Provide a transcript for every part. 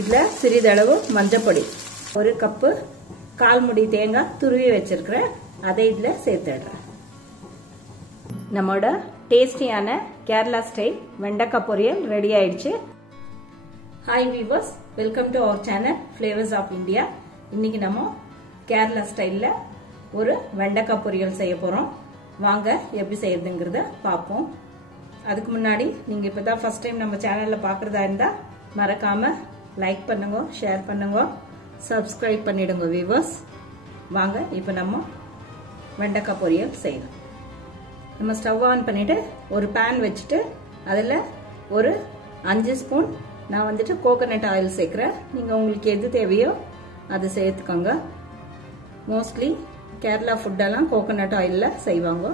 இதில் சிறிதளவு மஞ்சப்பொடி, ஒரு கப்பு கால் முடி தேங்காய் துருவி வச்சிருக்கிறேன், அதை இதில் சேர்த்துடுறேன். நம்மளோட டேஸ்டியான கேரளா ஸ்டைல் வெண்டைக்காய் பொரியல் ரெடி ஆயிடுச்சு. Hi viewers, welcome to our channel flavours of India. இன்னைக்கு நம்ம கேரளா ஸ்டைலில் ஒரு வெண்டைக்காய் பொரியல் செய்ய போகிறோம். வாங்க எப்படி செய்யறதுங்கிறத பார்ப்போம். அதுக்கு முன்னாடி நீங்கள் இப்போ தான் ஃபர்ஸ்ட் டைம் நம்ம சேனலில் பார்க்குறதா இருந்தால் மறக்காமல் லைக் பண்ணுங்க, ஷேர் பண்ணுங்க, சப்ஸ்கிரைப் பண்ணிடுங்க வீவர்ஸ். வாங்க இப்போ நம்ம வெண்டைக்காய் பொரியல் செய்யலாம். நம்ம ஸ்டவ் ஆன் பண்ணிவிட்டு ஒரு பேன் வச்சுட்டு அதில் ஒரு 5 ஸ்பூன் நான் வந்துட்டு கோகோனட் ஆயில் சேர்க்குறேன். நீங்கள் உங்களுக்கு எது தேவையோ அது சேர்த்துக்கோங்க. மோஸ்ட்லி கேரளா ஃபுட்டெல்லாம் கோகோனட் ஆயிலில் செய்வாங்க,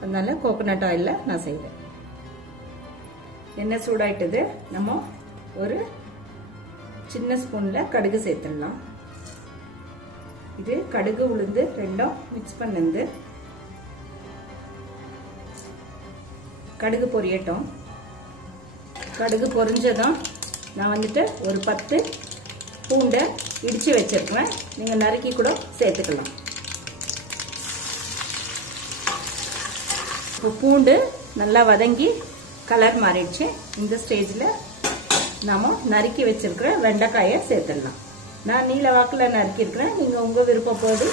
அதனால கோகோனட் ஆயிலில் நான் செய்கிறேன். எண்ணெய் சூடாயிட்டது, நம்ம ஒரு சின்ன ஸ்பூனில் கடுகு சேர்த்துடலாம். இது கடுகு உளுந்து ரெண்டும் மிக்ஸ் பண்ணது. கடுகு பொரியட்டும். கடுகு பொரிஞ்சதும் நான் வந்துட்டு ஒரு 10 பூண்டை இடித்து வச்சிருக்கேன், நீங்கள் நறுக்கி கூட சேர்த்துக்கலாம். இப்போ பூண்டு நல்லா வதங்கி கலர் மாறிடுச்சு. இந்த ஸ்டேஜில் நாம் நறுக்கி வச்சிருக்கிற வெண்டைக்காயை சேர்த்துடலாம். நான் நீல வாக்கில் நறுக்கியிருக்கிறேன், நீங்கள் உங்கள் விருப்பப்போது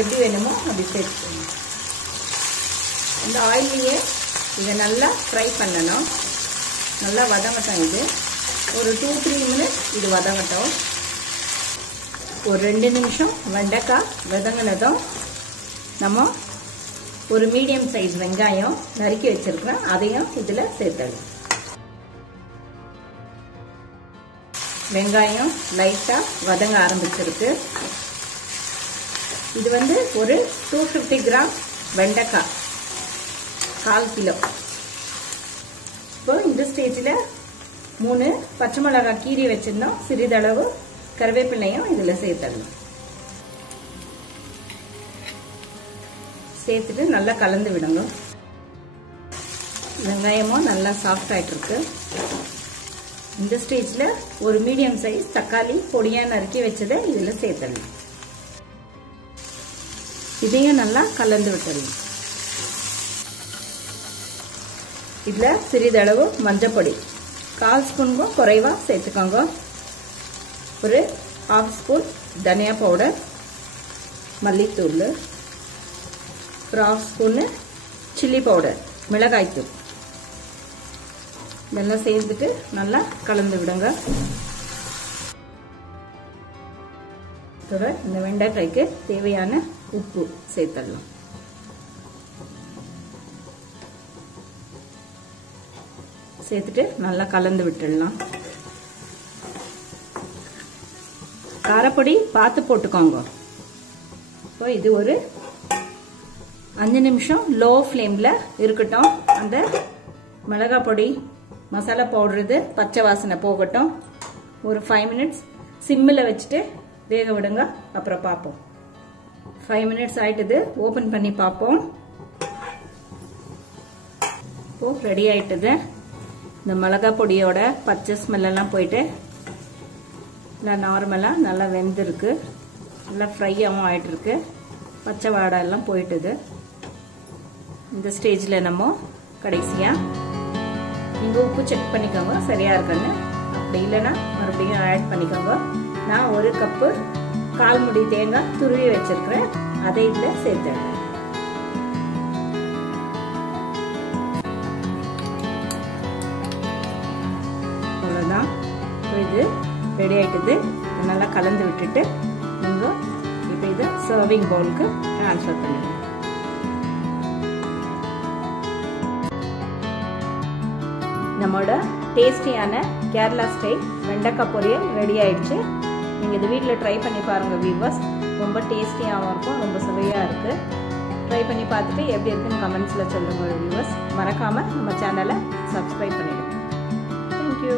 எப்படி வேணுமோ அப்படி சேர்த்துக்கணும். இந்த ஆயிலையே இதை நல்லா ஃப்ரை பண்ணணும், நல்லா வதங்கட்டும். இது ஒரு 2-3 மினிட்ஸ் இது வதங்கட்டும். ஒரு 2 நிமிஷம் வெண்டைக்காய் வதங்கினதும் நம்ம ஒரு மீடியம் சைஸ் வெங்காயம் நறுக்கி வச்சிருக்கிறேன், அதையும் இதில் சேர்த்துடலாம். வெங்காயம் லைட்டாக வதங்க ஆரம்பிச்சிருக்கு. இது வந்து ஒரு 250 கிராம் வெண்டைக்காய், 1/4 கிலோ. இப்போ இந்த ஸ்டேஜில் 3 பச்சை மிளகாய் கீரி வச்சிருந்தோம், சிறிதளவு கருவேப்பிலையும் இதில் சேர்த்துடலாம். சேர்த்துட்டு நல்லா கலந்து விடுங்க. வெங்காயமும் நல்லா சாஃப்ட் ஆகிட்டு இருக்கு. இந்த ஸ்டேஜில் ஒரு மீடியம் சைஸ் தக்காளி பொடியாக நறுக்கி வச்சதை இதில் சேர்த்துடலாம். இதையும் நல்லா கலந்து விட்டுடலாம். இதில் சிறிதளவு மஞ்சப்பொடி, 1/4 ஸ்பூனுக்கும் குறைவாக சேர்த்துக்கோங்க. ஒரு 1/2 ஸ்பூன் தனியா பவுடர், மல்லித்தூள், ஒரு 1/2 ஸ்பூனு சில்லி பவுடர், மிளகாய்த்தூள், இதெல்லாம் சேர்த்துட்டு நல்லா கலந்து விடுங்க. இந்த வெண்டைக்காய்க்கு தேவையான உப்பு சேர்த்துடலாம். சேர்த்துட்டு நல்லா கலந்து விட்டுடலாம். காரப்பொடி பார்த்து போட்டுக்கோங்க. இப்போ இது ஒரு 5 நிமிஷம் லோ ஃப்ளேமில் இருக்கட்டும். அந்த மிளகாய் பொடி மசாலா பவுடர் இது பச்சை வாசனை போகட்டும். ஒரு 5 மினிட்ஸ் சிம்மில் வச்சுட்டு வேக விடுங்க, அப்புறம் பார்ப்போம். 5 மினிட்ஸ் ஆயிட்டது, ஓப்பன் பண்ணி பார்ப்போம். இப்போ ரெடி ஆயிட்டது. இந்த மிளகாய் பொடியோட பச்சை ஸ்மெல்லாம் போயிட்டு நல்லா நார்மலாக நல்லா வெந்திருக்கு, நல்லா ஃப்ரையாகவும் ஆகிட்டுருக்கு, பச்சை வாடை எல்லாம் போயிட்டுது. இந்த ஸ்டேஜில் நம்ம கடைசியாக நீங்கள் உப்பு செக் பண்ணிக்கோங்க சரியாக இருக்குன்னு. அப்படி இல்லைன்னா மறுபடியும் ஆட் பண்ணிக்கோங்க. நான் ஒரு கப்பு 1/4 முடி தேங்காய் துருவி வச்சிருக்கிறேன், அதை இதில் சேர்த்துடுறேன். அவ்வளோதான், இது ரெடி ஆகிட்டுது. நல்லா கலந்து விட்டுட்டு நீங்கள் இப்போ இதை சர்விங் பவுலுக்கு ட்ரான்ஸ்ஃபர் பண்ணிடுங்க. நம்மளோட டேஸ்டியான கேரளா ஸ்டைல் வெண்டைக்காய் பொரியல் ரெடி ஆயிடுச்சு. நீங்கள் இது வீட்டில் ட்ரை பண்ணி பாருங்கள் வீவர்ஸ். ரொம்ப டேஸ்டியாகவும் இருக்கும், ரொம்ப சுவையாக இருக்குது. ட்ரை பண்ணி பார்த்துட்டு எப்படி இருக்குன்னு கமெண்ட்ஸில் சொல்லுங்கள் வீவர்ஸ். மறக்காமல் நம்ம சேனலை சப்ஸ்கிரைப் பண்ணிடுங்க. தேங்க்யூ.